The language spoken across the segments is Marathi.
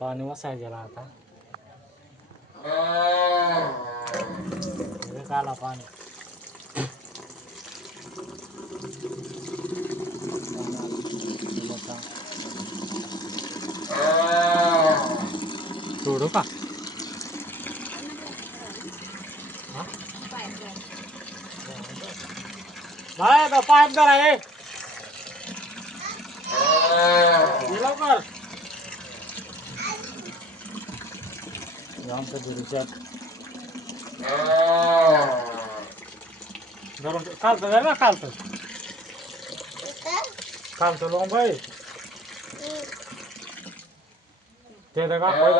पाणी वसाय गेला आता हे काला पाणी सोडू का हा? बाय आता पाईप धरा हे ये लवकर हे आमचं दुरीच्या धरून ठेव. खालचं धर ना खालचं खालचं लोंब आहे ते दगा काय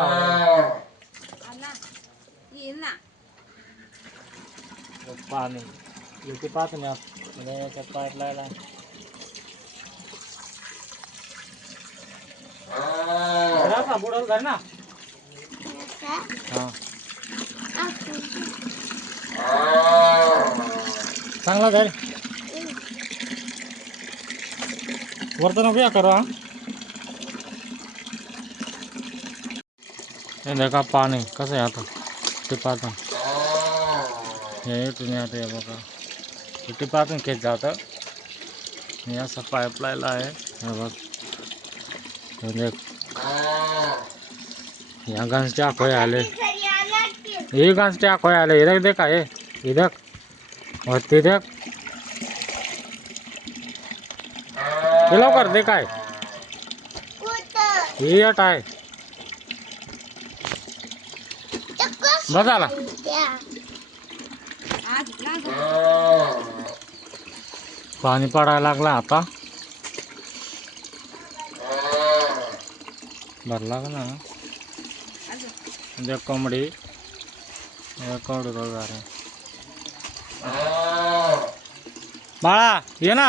पाणी इथे पाहतो ना याच्यात पाईप लायला धरा ना बुडाल धर ना हा। चांगला धर। वरतं नको या देखा पाणी कसं आहे आता? टिपातून। हे इथून आता हे बघा। हे टिपातून खेच जातं। हे असं पाईप लायला आहे, हे बघ। हे देख या गंजचे आखोय आले हे गंजचे आखोय आले इधर देखा हे इधर। और ते देख हे। लवकर दे काय हे। अट आहे बस आला पाणी पडायला लागला आता। भरला का ना। देख कोंबडी हे कोंबडी रोज आहे बाळा ये ना.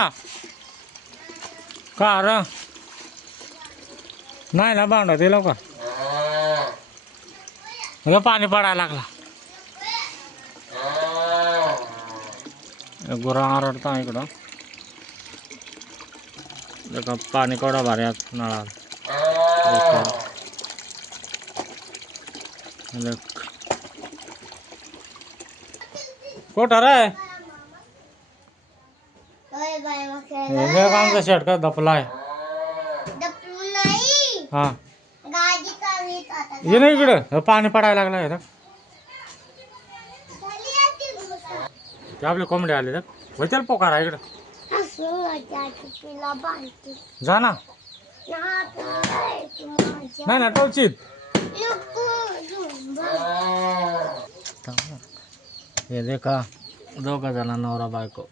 का र? नाही ना बांधा ते लवकर. हे पाणी पडायला लागला. हे गुरा आरडता इकडं. देखा पाणी केवढा भारी आहे नळात देखा. देख कोठा रे हे। आमचा शेटका धपलाय हा। ये ना इकडं पाणी पडायला लागलं आहे ते आपले कोंबडे आले तर होतील पोकारा इकडं जा ना नाही ना टोचित हे देखा दोघं जण नवरा बायको.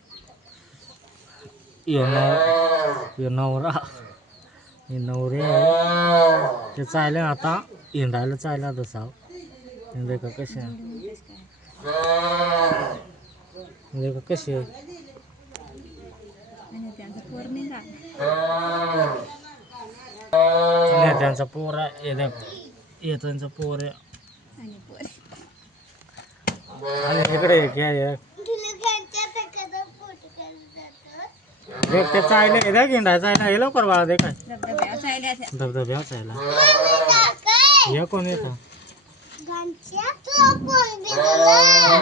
ये नव ये नवरा हे नवरे. ते चालले आता हिंडायला चालला तसा हे देखा कसे देखा कसे त्यांचा पोर आहे हे देखा. हे त्यांचा पोर आहे. आणि इकडे एक आहे, एक. देख ते चायले हे देख हिंडायचं आहे ना हे लवकर बाळा धबधब्या चायला हे कोण येतं?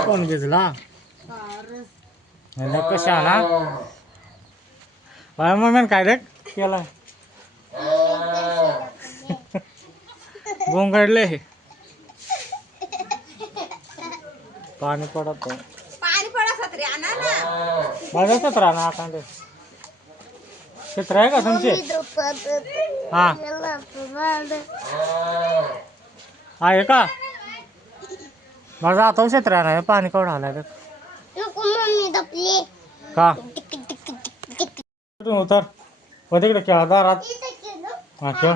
कोण भिजला कशा ना बाय मम्मीन काय देख केला गोंगडले पाणी पडत पाणी पडत होत रे आणा ना. माझं सत्र ना कांदे क्षेत्र आहे का तुमचे? हा. आहे का? माझं आता क्षेत्र आहे पाणी केवढं आलाय का? उतर. हो तिकडे खेळा दारात. हा खेळ.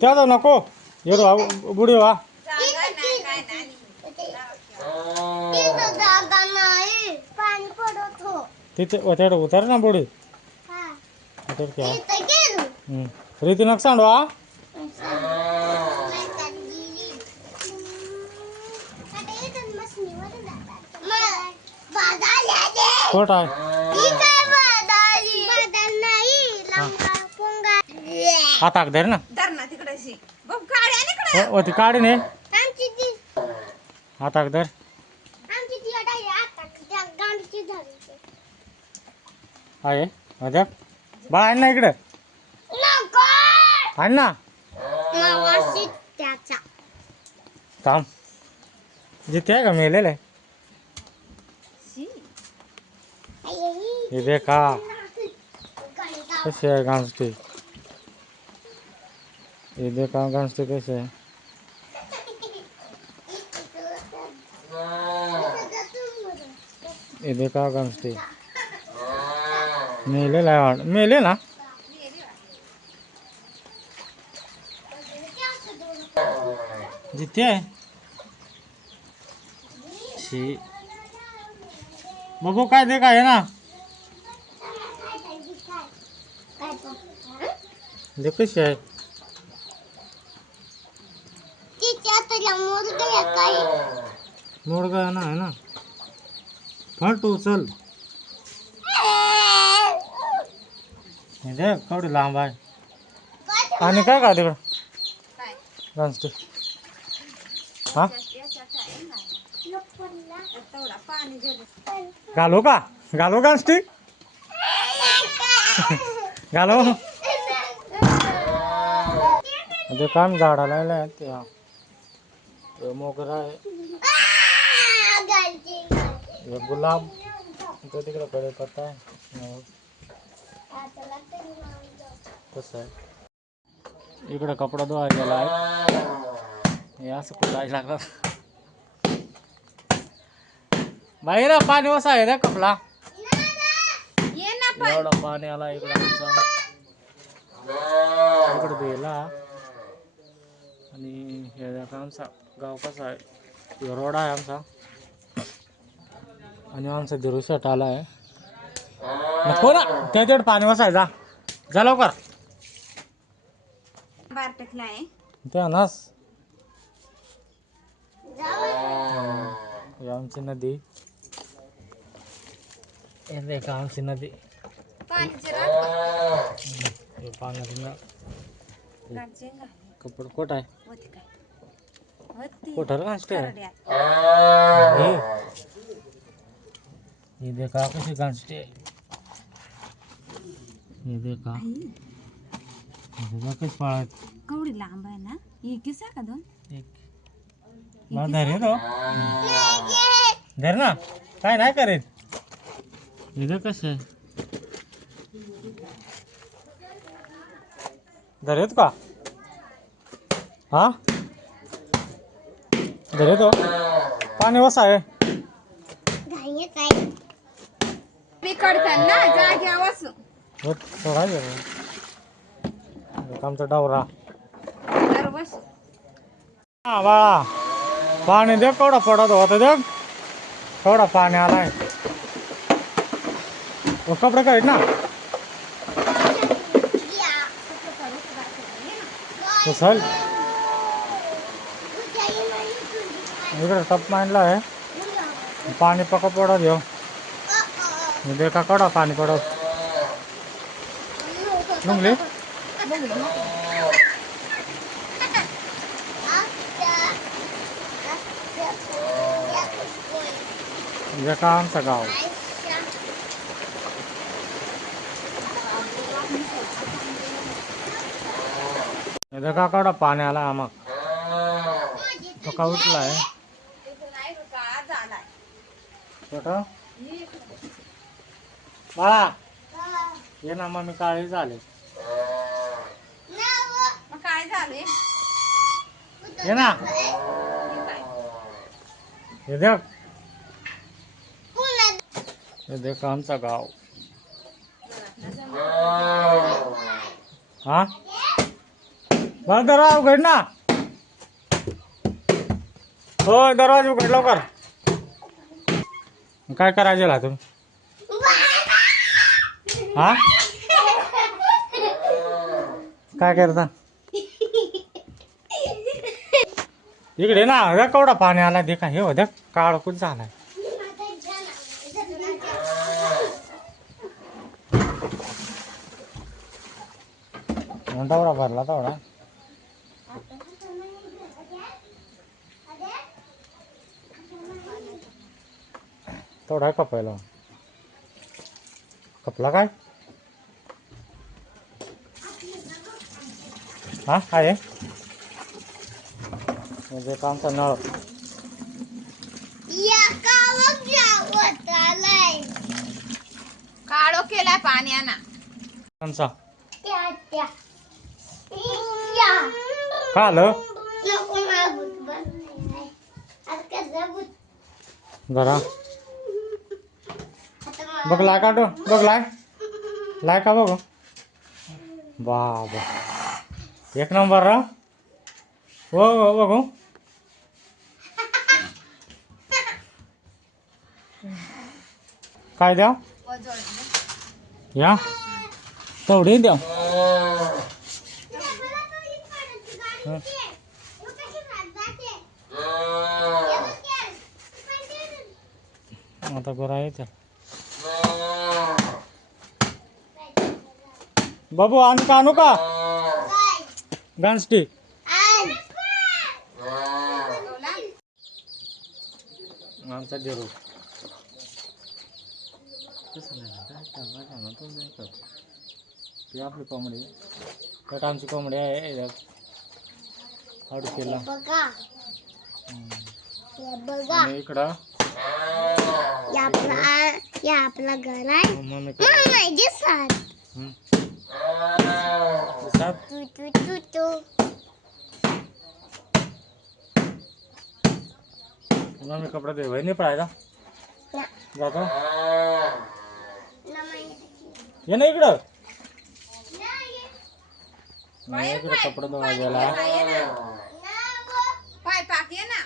त्या जाऊ नको. येतो वा बुडी वा पाणी पडत हो तिथे तिकडे उतर ना बुडी. हा. उतर खेळा इथं गेलो. हम्म. रीती नका सांडवा खोट आहे नाही लंका पोंगा. हाताक धर ना. हो, हो, ती काढी ने. हाताक धर. आहे बाळ आण ना इकडं. नको. आण ना. मावाशी त्याचा. थांब. जिथे आहे का मेलेलं? आहे. हे देखा. कसे आहे गांजते? हे देखा गांजते कसे आहे? हे देखा गांजते. मेलेला आहे वाट मेले ना? जिथे आहे. शी. बघू काय दे काय ना. दे कशी आहे? मोडगा ना आहे ना. फट उचल हे दे केवढी लांब आहे. आणि काय का तिकडं? काय गांजते हा? घालू का? घालू गांजते घालू? ते काम झाडाला आहे ते हा. ते मोगरा आहे. हे गुलाब. तो तिकडे कडे पत्ता आहे कसं आहे. इकडं कपडा धुवा गेला आहे हे असं कुठायला लागलं. बाहेर पाणी वसा आहे ना कपडा. ये एवढा पाणी आला इकडं आमचा. इकडे दिला आणि हे आमचा गाव कसा आहे? रोड आहे आमचा. आणि आमचा दिरू आला आहे. नको ना त्याच्याकडे पाणी वसायचा जा लवकर. बार टाकला आहे ही आमची नदी। हे देखा आमची नदी। पाण्याची रात हे। पाण्याची ना गाडचे घाले कपड कोट आहे होती काय होती कोठार गांजते करड्या. हे। देखा कशी गांजते हे देखा। आई, कशी पाळत. कवडी लांब आहे ना? ही किसा का दोन? एक. मला धर येतो धर ना. काय नाही करेत. देख कसं. आहे धर येतो का? हा? धर येतो पाणी वसा आहे. बिकडतात ना जाग्या वाचू सोडायचं आमचा डावरा. हा बाळा. पाणी दे केवढा पडत होता दे केवढा पाणी आलाय. ओ, कपडे काढ ना. उचल इकडे टप मांडला आहे. पाणी पका पडत येऊ देखा केवढा पाणी पडत. लुंगली आमचं गाव हे देखा केवढा आमक पका छोटा. बाळा ये ना मग मी काळी झाले मग काय झाले ये ना. हे देख. हे देख आमचा गाव. हा? बर दरवाजा उघड ना. हो दरवाजा उघड लवकर. काय करायचे ला तुम्ही? हा? काय करता? इकडे ना अरे केवढा पाणी आला देखा हे हो देख काळ कुठ झालाय? तेवढा भरला तेवढा. तेवढा कपायला. कपला काय? हा आहे. म्हणजे आमचा नळ. काळो केलाय पाण्याना. आमचा त्या त्या. या. का आलं? जरा. बघ लाय काढू बघ लाय. लाय का बघू? बाबा. एक नंबर रा हो हो बघू. काय द्या या तेवढी द्या हं. आता बरं आहे त्या बाबू आणू का आणू का गाणस्टिक आमचा देरू ती आपली कोंबडी त्यात आमची कोंबडी आहे. हे आणि इकडं या आपला या आपला घर आहे मम्मी मम्मा दिसत सात तू तू तू तू मम्मी कपडे दे वहिनी पडायला ना जातो. ये ना इकडं. नाही. इकडं कपडे धुवा गेला. पाय पाक ये ना.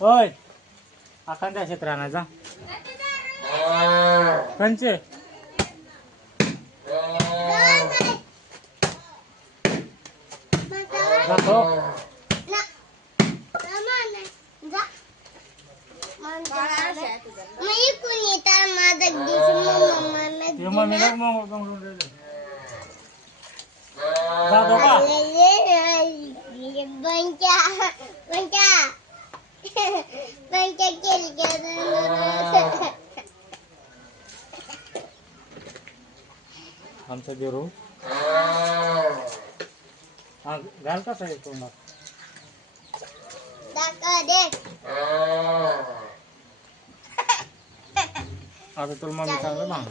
होय. आकांत्या क्षेत्र आणायचा कंचे जातो ना. ना ना. जा. मग बाळा जा. अशा आहे तुझं. मग इकडून येतात माझा दिस मम्मा ये मम्मी बघ मग मग जातो का पंचा पंचा पंचा केली आमचा देरू हा घाल कसा आहे तोंडात दाखव दे आता